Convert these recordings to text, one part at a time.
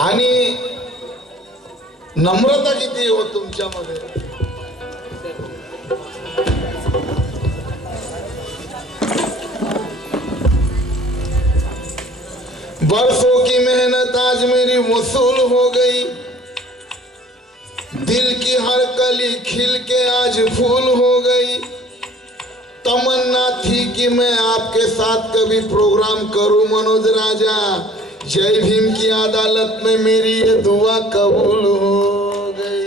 आणि नम्रता किती हो तुमच्यामध्ये. बरसों की मेहनत आज मेरी वसूल हो गई, दिल की हर कली खिल के आज फूल हो गई। तमन्ना थी कि मैं आपके साथ कभी प्रोग्राम करूं मनोज राजा, जय भीम की अदालत में मेरी ये दुआ कबूल हो गई।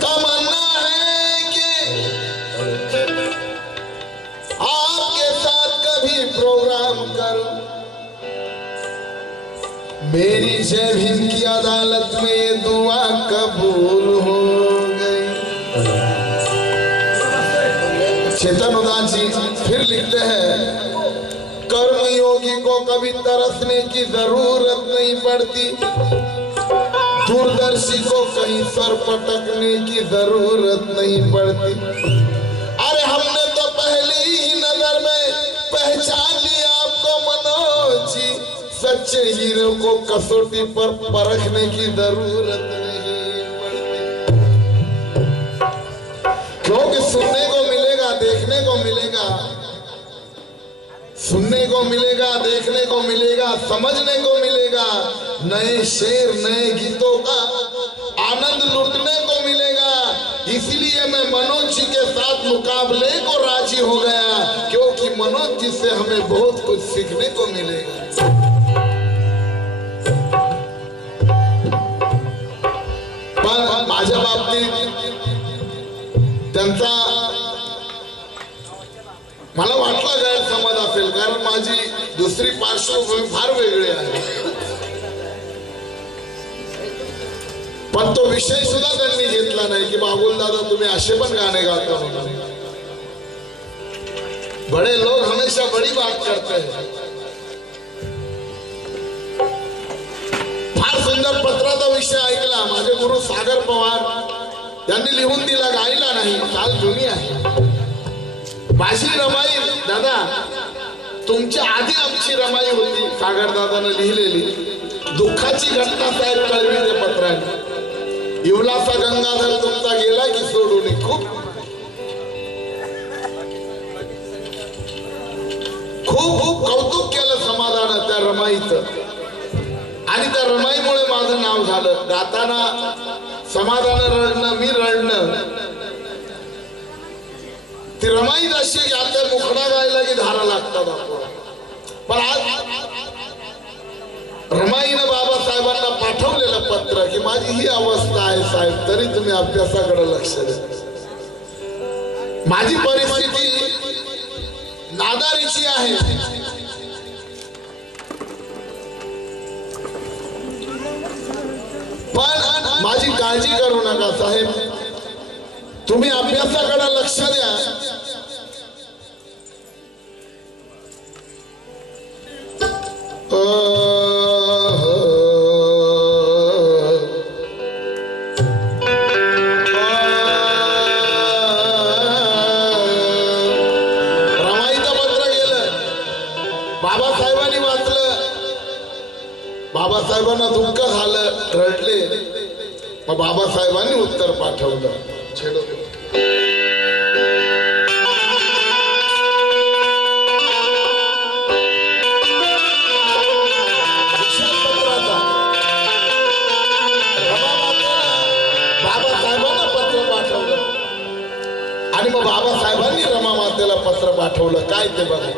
तमन्ना है कि आपके साथ कभी प्रोग्राम करूं, मेरी जय भीम की अदालत में ये दुआ कबूल हो गई। चेतन उदास जी फिर लिखते हैं, कर्म योगी को कभी तरसने की जरूरत नहीं पड़ती, दूरदर्शी को कहीं सर पटकने की जरूरत नहीं पड़ती। अरे हमने तो पहली ही नजर में पहचान लिया आपको मनोज जी, सच्चे हीरो को कसौटी पर परखने की जरूरत नहीं पड़ती, क्योंकि सुनने को मिलेगा, देखने को मिलेगा, सुनने को मिलेगा, देखने को मिलेगा, समझने को मिलेगा, नए शेर नए गीतों का आनंद लुटने को मिलेगा। इसलिए मैं मनोज जी के साथ मुकाबले को राजी हो गया, क्योंकि मनोज जी से हमें बहुत कुछ सीखने को मिलेगा। पण माझ्या बाबतीत त्यांचा मला वाटलं गैरसमज असेल, कारण माझी दुसरी पार्श्वभूमी फार वेगळी आहे, पण तो विषय सुद्धा त्यांनी घेतला नाही की बाबुल दादा तुम्ही असे पण गाणे गाता म्हणून। बड़े लोग हमेशा बड़ी बात करते हैं। फार सुंदर पत्राचा विषय ऐकला, माझे गुरु सागर पवार यांनी लिहून दिला, गायला नाही, काल जुनी आहे। माझी रमाई दादा तुमच्या आधी आमची रमाई होती, सागर दादाने लिहिलेली दुःखाची घटना साहेब कळवी ते पत्राने। इवलासा गंगाधर तुमचा गेला की सोडून, खूप खूप खूप कौतुक केलं समाधान त्या रमाईचं, आणि त्या रमाईमुळे माझं नाव झालं। गाताना समाधान रडणं, मी रडणं, ती रमाई अशी की आता मुखडा गायला की धारा लागतात आपल्याला। पण आज रमाईनं बाबासाहेबांना पाठवलेलं पत्र की माझी ही अवस्था आहे साहेब, तरी तुम्ही अभ्यासाकडे लक्ष द्या। माझी परिस्थिती नादारीची आहे, पण माझी काळजी करू नका साहेब, तुम्ही अभ्यासाकडे लक्ष द्या। रमाईचं पत्र गेलं, बाबासाहेबांनी वाचलं, बाबासाहेबांना दुःख झालं, रडले, मग बाबासाहेबांनी उत्तर पाठवलं, छेडो आणि मग बाबासाहेबांनी रमा मातेला पत्र पाठवलं, काय ते बघा।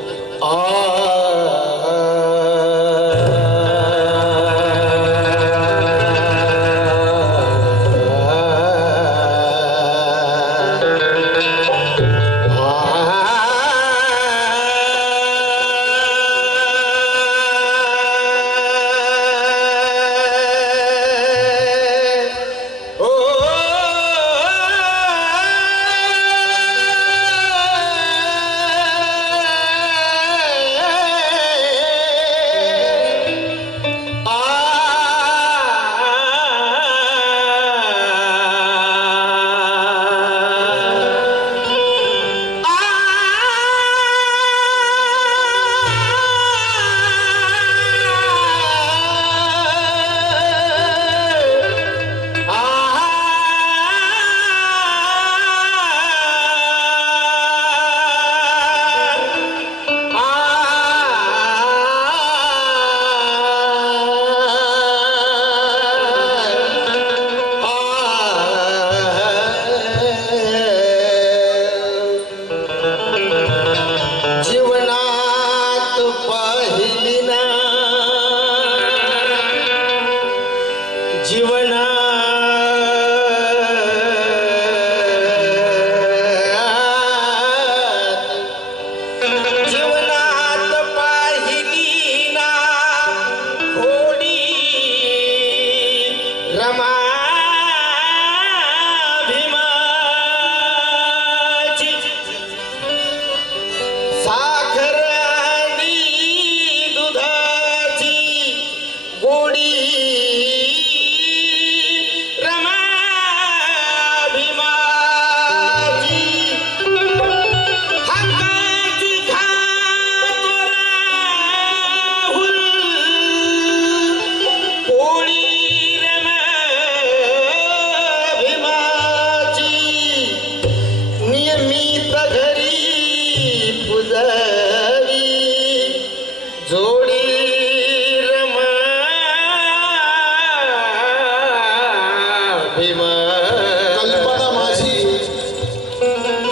कल्पना माझी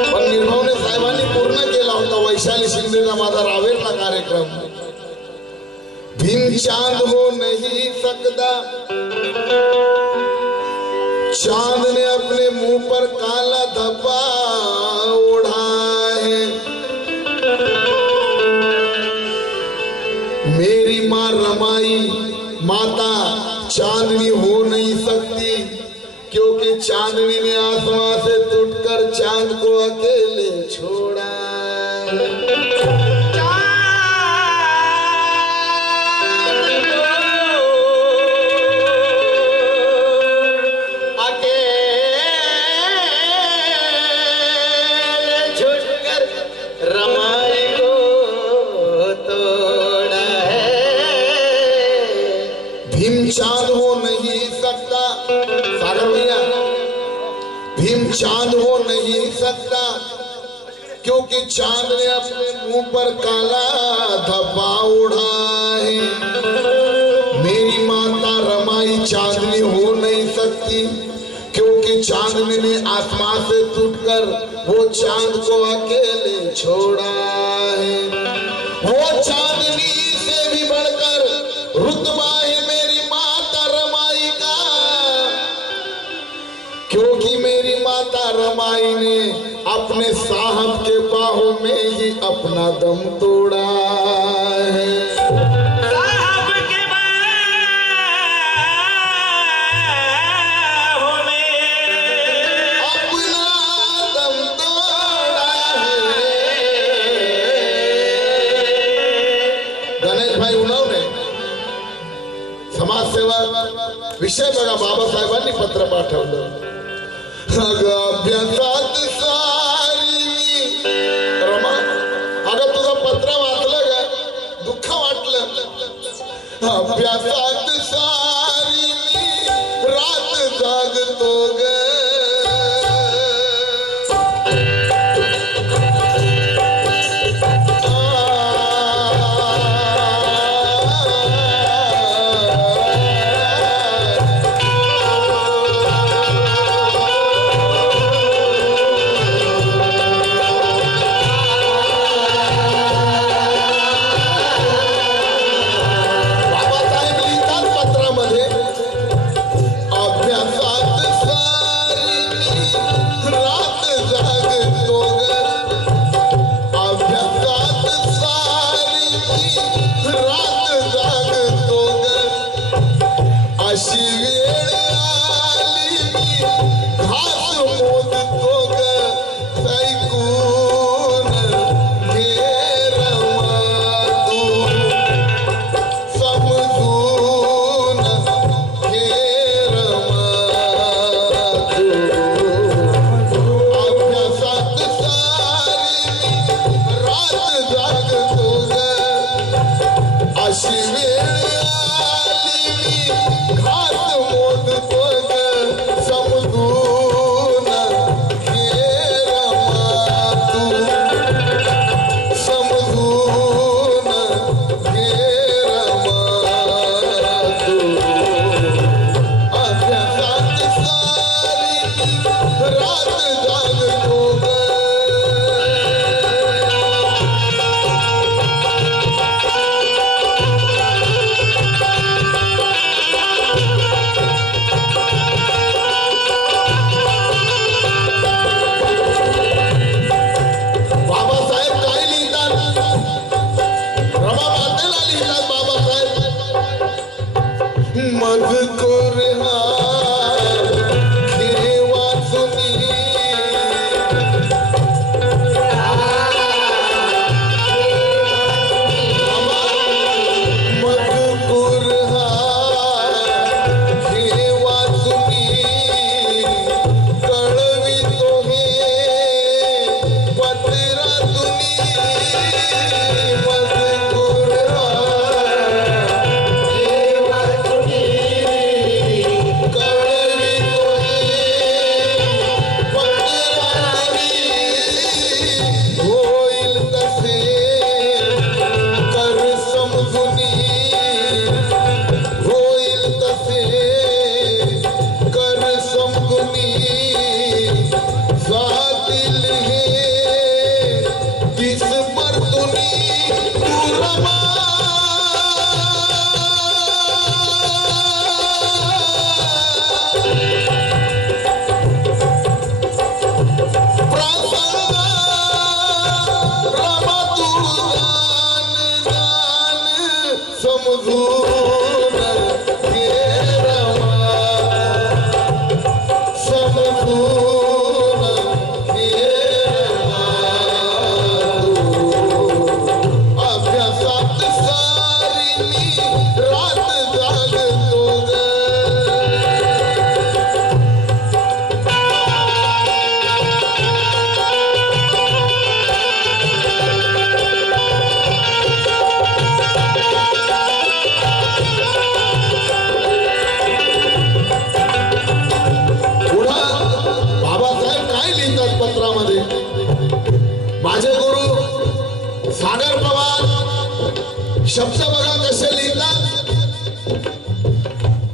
पण निर्भवने साहेबांनी पूर्ण केला होता वैशाली शिंदेचा माझा रावेरला कार्यक्रम भीम चांद हो नहीं सकता चांद ने अपने मुंह पर काला धब्बा ओढ़ा है मेरी माँ रमाई माता चांदनी हो नहीं सकती क्योंकि चांदनी ने आसमां से टूटकर चांद को अकेले छोड़ा चांद हो नहीं सकता सागर भैया भीम चांद हो नहीं सकता क्योंकि चांद ने अपने मुंह पर काला धब्बा ओढ़ा है मेरी माता रमाई चांदनी हो नहीं सकती क्योंकि चांदनी ने आसमां से टूटकर वो चांद को अकेले छोड़ा है वो चांदनी से भी बढ़कर रुतबा है क्योंकि मेरी माता रमाई ने अपने साहब के बाहों में ही अपना दम तोड़ा है साहब के बाहों में अपना दम तोड़ा है गणेश भाई उन्होंने समाजसेवा विषय बघा बाबासाहेबांनी पत्र पाठवलं अभ्यासात सारी रमा अगं तुझं पत्र वाचलं का दुःख वाटलं अभ्यासात सारी रात जागतो ग शब्द बघा कसे लिहितात.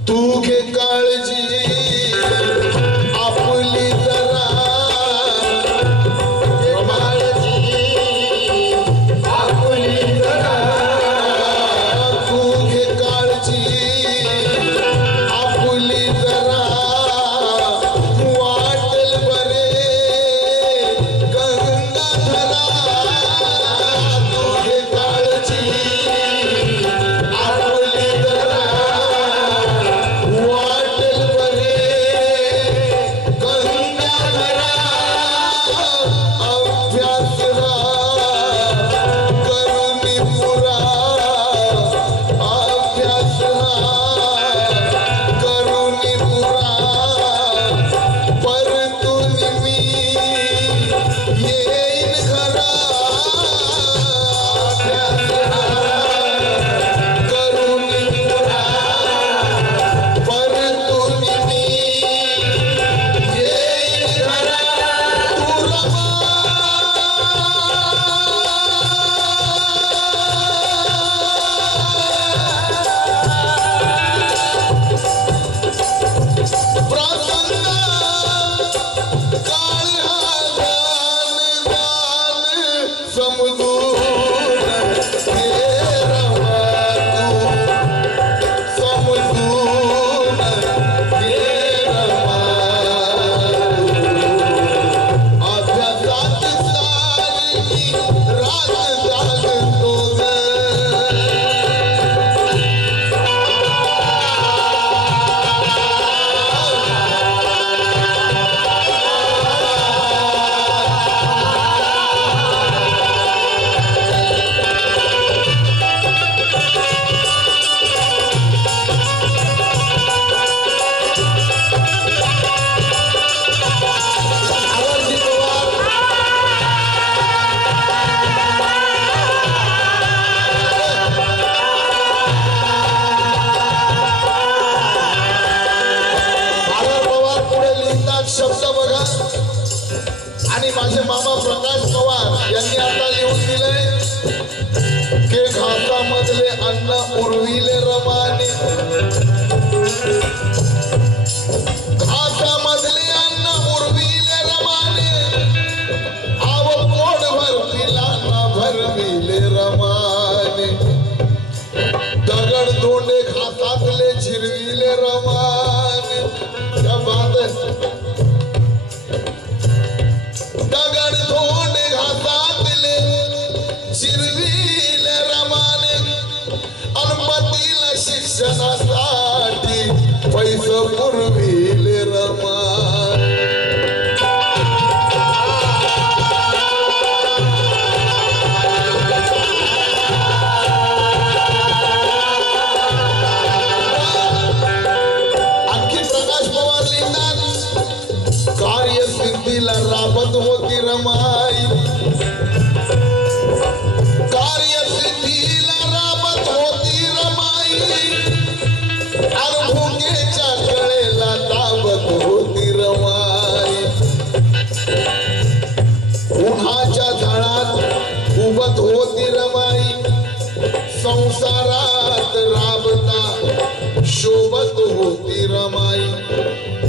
तू घे काळजी आपली जरा, आपली जरा, तू घे काळजी आपली जरा, वाटेल बरे गंगाधरा. तू घे काळजी आपली जरा, वाटेल बरे गंगाधरा. अभ्यास करुणी पुरा, अभ्यास करुणी पुरा. परतून मी येईन घरा, अभ्यास करुणी पुरा. परतून मी येईन घरा. तू रमा प्रसन्न काळ हा दान दान समजून घे रमा. तू समजून घे रमा. अभ्यासात सारी रात जागतो ग. आवर्ती पवार सागर पवार पुढे लिहितात. शब्द बघा. आणि माझे मामा प्रकाश पवार यांनी आता लिहून दिलंय के घासामधले अन्न उरविले रमाने, घासामधले अन्न उरविले रमाने. आव पोटभर पिलांना भरविले रमाने. दगड धोंडे घासातले झिरविले रमाने. क्या बात है. दगड धोंडे घासातले झिरविले रमाने. अनपतीला शिक्षणासाठी पैसे पुरविले रमाने. आणखी प्रकाश पवार लिहितात. कार्यसिद्धीला राबत होती रमाई, कार्यसिद्धीला राबत होती रमाई. अनुभुकेच्या कळेला दाबत होती रमाई. उन्हाच्या झळात उभत होती रमाई. संसारात राबता शोभत होती रमाई.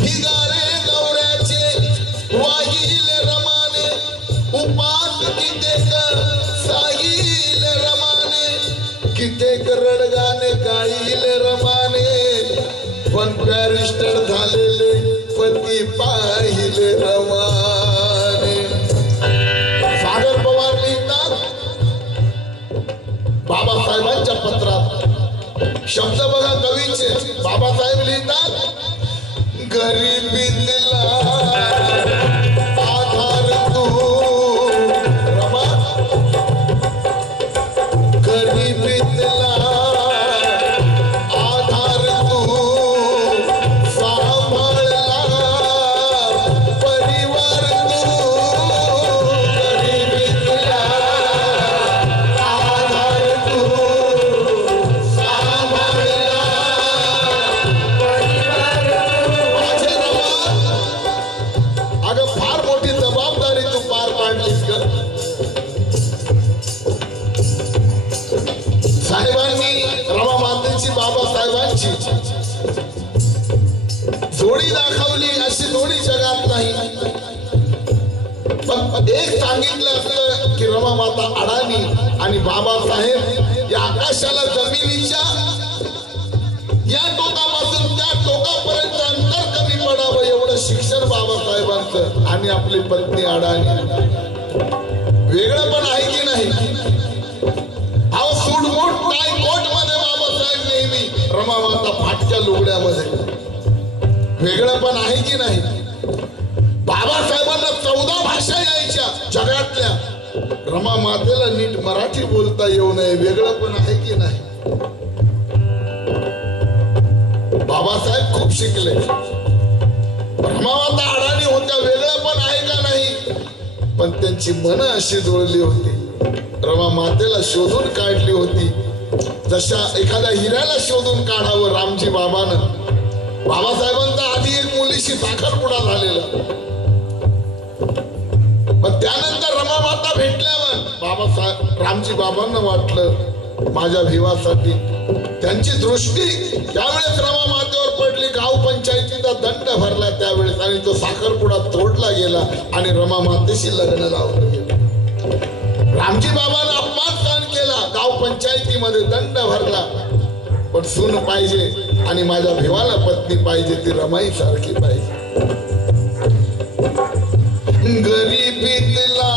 हिगारे गौऱ्याचे वाहिले रमाने. उपास कितेक साहिले रमाने. कितेक रडगाने गाईले रमाने. पण बॅरिस्टर झालेले पती पाहिले रमाने. सागर पवार लिहितात बाबासाहेबांच्या पत्रात. शब्द बघा कवीचे. बाबासाहेब लिहितात गरिबीतला आधार तू रमा. गरिबीतला आधार तू सांभाळला परिवार तू. गरिबीतला आधार तू सांभाळला परिवार. माझे रमा एक सांगितलं असतं की रमा माता अडाणी आणि बाबासाहेब या आकाशाला जमिनीच्या या टोकापासून त्या टोकापर्यंत अंतर कमी पडावं एवढं शिक्षण बाबासाहेबांचं आणि आपली पत्नी अडाणी. वेगळं पण आहे की नाही? अहो सूटबूट टाय कोट मध्ये बाबासाहेब नेहमी, रमा माता फाटक्या लुगड्यामध्ये. वेगळं पण आहे की नाही? बाबासाहेबांना 14 भाषा यायच्या जगातल्या, रमा मातेला नीट मराठी बोलता येऊ नये. वेगळं पण आहे की नाही? बाबासाहेब खूप शिकले, रमा माता अडाणी होत्या. वेगळं पण आहे का नाही? पण त्यांची मन अशी जुळली होती, रमा मातेला शोधून काढली होती जशा एखाद्या हिऱ्याला शोधून काढावं रामजी बाबानं. बाबासाहेबांचा आधी एक मुलीशी साखरपुडा झालेला, पण त्यानंतर रमा माता भेटल्यावर बाबासाहेब रामजी बाबांना वाटलं माझ्या भिवासाठी. त्यांची दृष्टी त्यावेळेस रमा मातेवर पडली. गाव पंचायतीचा दंड भरला त्यावेळेस आणि तो साखरपुडा तोडला गेला आणि रमा मातेशी लग्न लावलं गेलं. रामजी बाबांना अपमान सहन केला, गाव पंचायतीमध्ये दंड भरला, पण सून पाहिजे आणि माझ्या भिवाला पत्नी पाहिजे, ती रमाई सारखी पाहिजे. गरीबीतला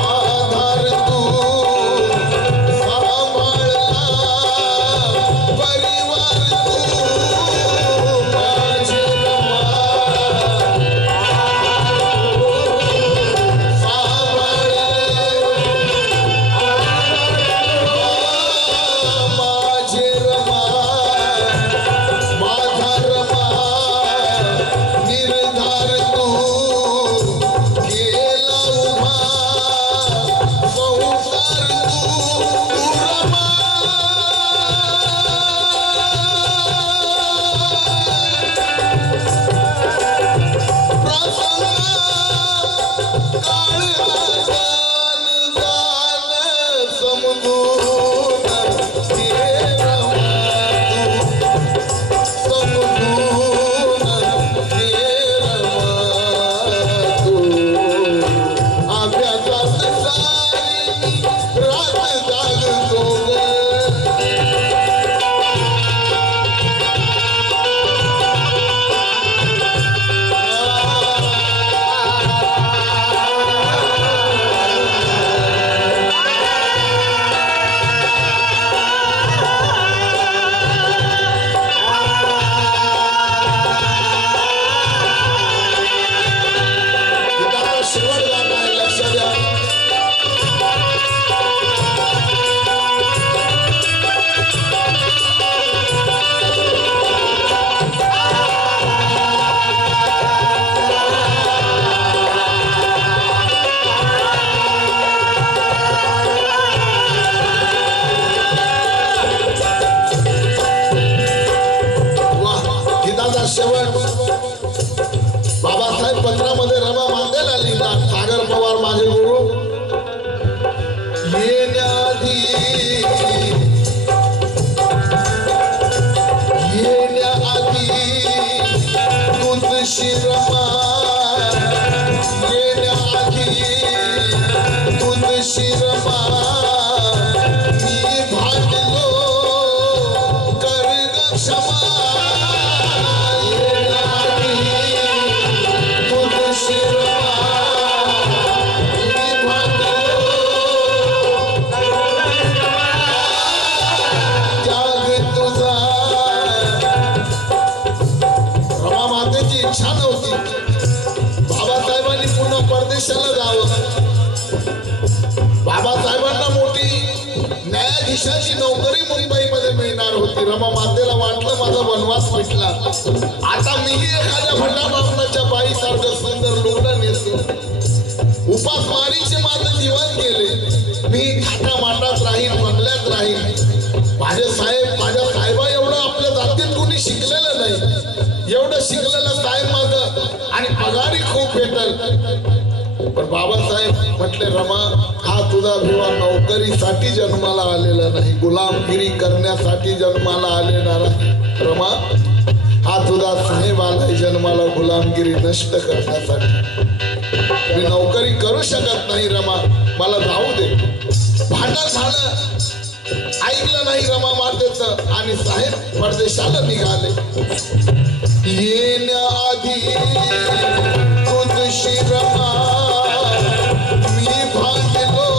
आधार तू सांभाळला, परिवार तू माझी रमा सांभाळले, माझी रमा माझा रमा निर्धार तू केला उभा, संसार तू रमा प्रसन्न काळ जाण जाण समजून घे रमा तू, समजून घे रमा तू. अभ्यासात सारी रात जागतो ग, गीताचा शेवट गाणं आहे, लक्षात द्या. वाह, गीताचा शेवट बाबासाहेब पत्रामध्ये रमा मातेला लिहितात. सागर पवार माझे गुरु येण्याआधी तुझशी रमा, येण्याआधी तुझशी रमा मी भांडलो, कर ग क्षमा. येण्याआधी तुझशी रमा मी भांडलो, त्याग तुझा. रमा मातेची इच्छा नव्हती बाबासाहेबांनी पुन्हा परदेशाला जावं. बाबासाहेबांना मोठी न्यायाधीशाची नोकरी मुंबईमध्ये मिळणार होती. रमा मातेला वाटलं माझा वनवास मिटला, आता मीही एखाद्या भंडाबापनाच्या बाईसारखं सुंदर लुगडं नेसू. उपासमारीचे माझं जीवन गेले, मी थाटामाटात राहीन, बंगल्यात राहीन. माझ्या साहेबा एवढं आपल्या जातीत कुणी शिकलेलं नाही, एवढं शिकलेलं साहेब माझं आणि पगारी खूप भेटल. पण बाबासाहेब म्हटले रमा, हा तुझा भिवा नोकरीसाठी जन्माला आलेला नाही, गुलामगिरी करण्यासाठी जन्माला आलेला नाही. रमा, हा तुझा साहेब आलाय जन्माला गुलामगिरी नष्ट करण्यासाठी. मी नोकरी करू शकत नाही रमा, मला जाऊ दे. भांडण झालं, ऐकलं नाही रमा मातेचं आणि साहेब परदेशाला निघाले. येण्याआधी तुझशी रमा मी भांडलो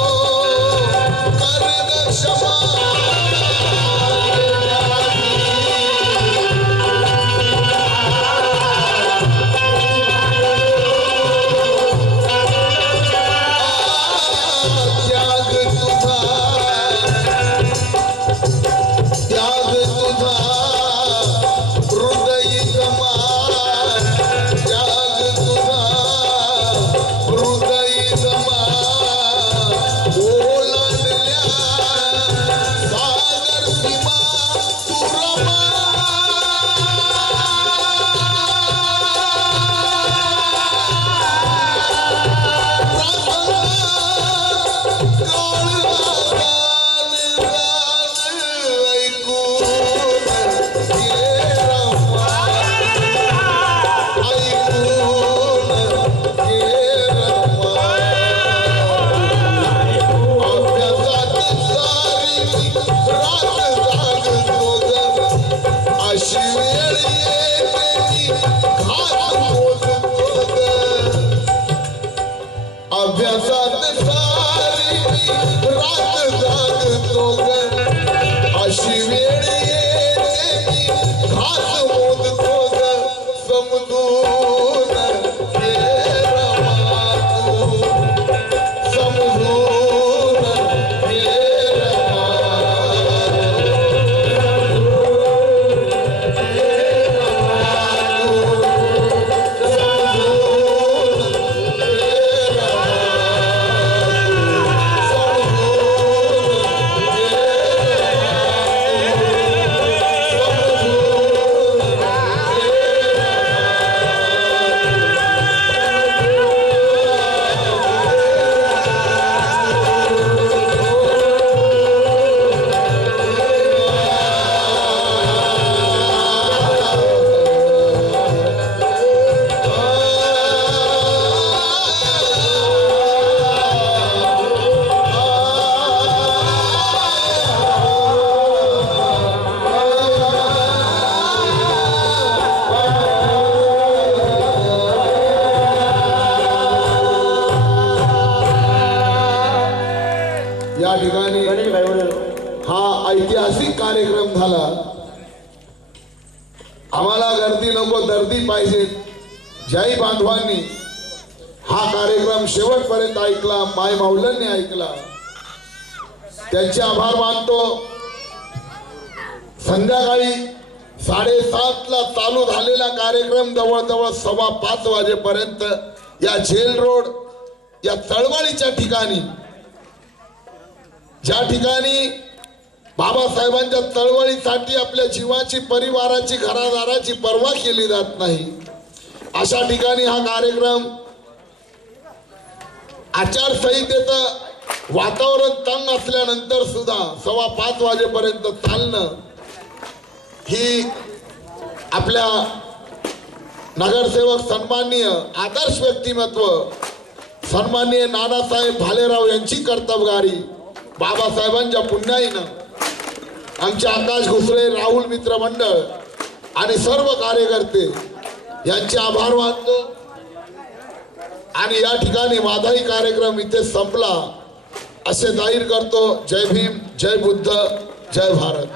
कर्ग क्षमा. अभ्यासात सारी रात जागतो ग, अशी वेळ येते की घास मोजतो ग. समजून घे रमा तू, समजून घे रमा. या ठिकाणी हा ऐतिहासिक कार्यक्रम झाला. आम्हाला गर्दी नको, दर्दी पाहिजे. ज्याही बांधवांनी हा कार्यक्रम शेवटपर्यंत ऐकला, माय माऊलांनी ऐकला, त्यांचे आभार मानतो. संध्याकाळी 7:30 ला चालू झालेला कार्यक्रम जवळजवळ 5:15 वाजेपर्यंत या जेल रोड या चळवळीच्या ठिकाणी, ज्या ठिकाणी बाबासाहेबांच्या चळवळीसाठी आपल्या जीवाची, परिवाराची, घरादाराची पर्वा केली जात नाही, अशा ठिकाणी हा कार्यक्रम आचारसंहितेचं वातावरण तंग असल्यानंतर सुद्धा 5:15 वाजेपर्यंत चालणं ही आपल्या नगरसेवक सन्माननीय आदर्श व्यक्तिमत्व सन्माननीय नानासाहेब भालेराव यांची कर्तबगारी. बाबासाहेबांच्या पुण्याईनं आमचे आकाश घुसरे, राहुल मित्र मंडळ आणि सर्व कार्यकर्ते यांचे आभार मानतो. आणि या ठिकाणी माझाही कार्यक्रम इथे संपला असे जाहीर करतो. जय भीम, जय बुद्ध, जय भारत.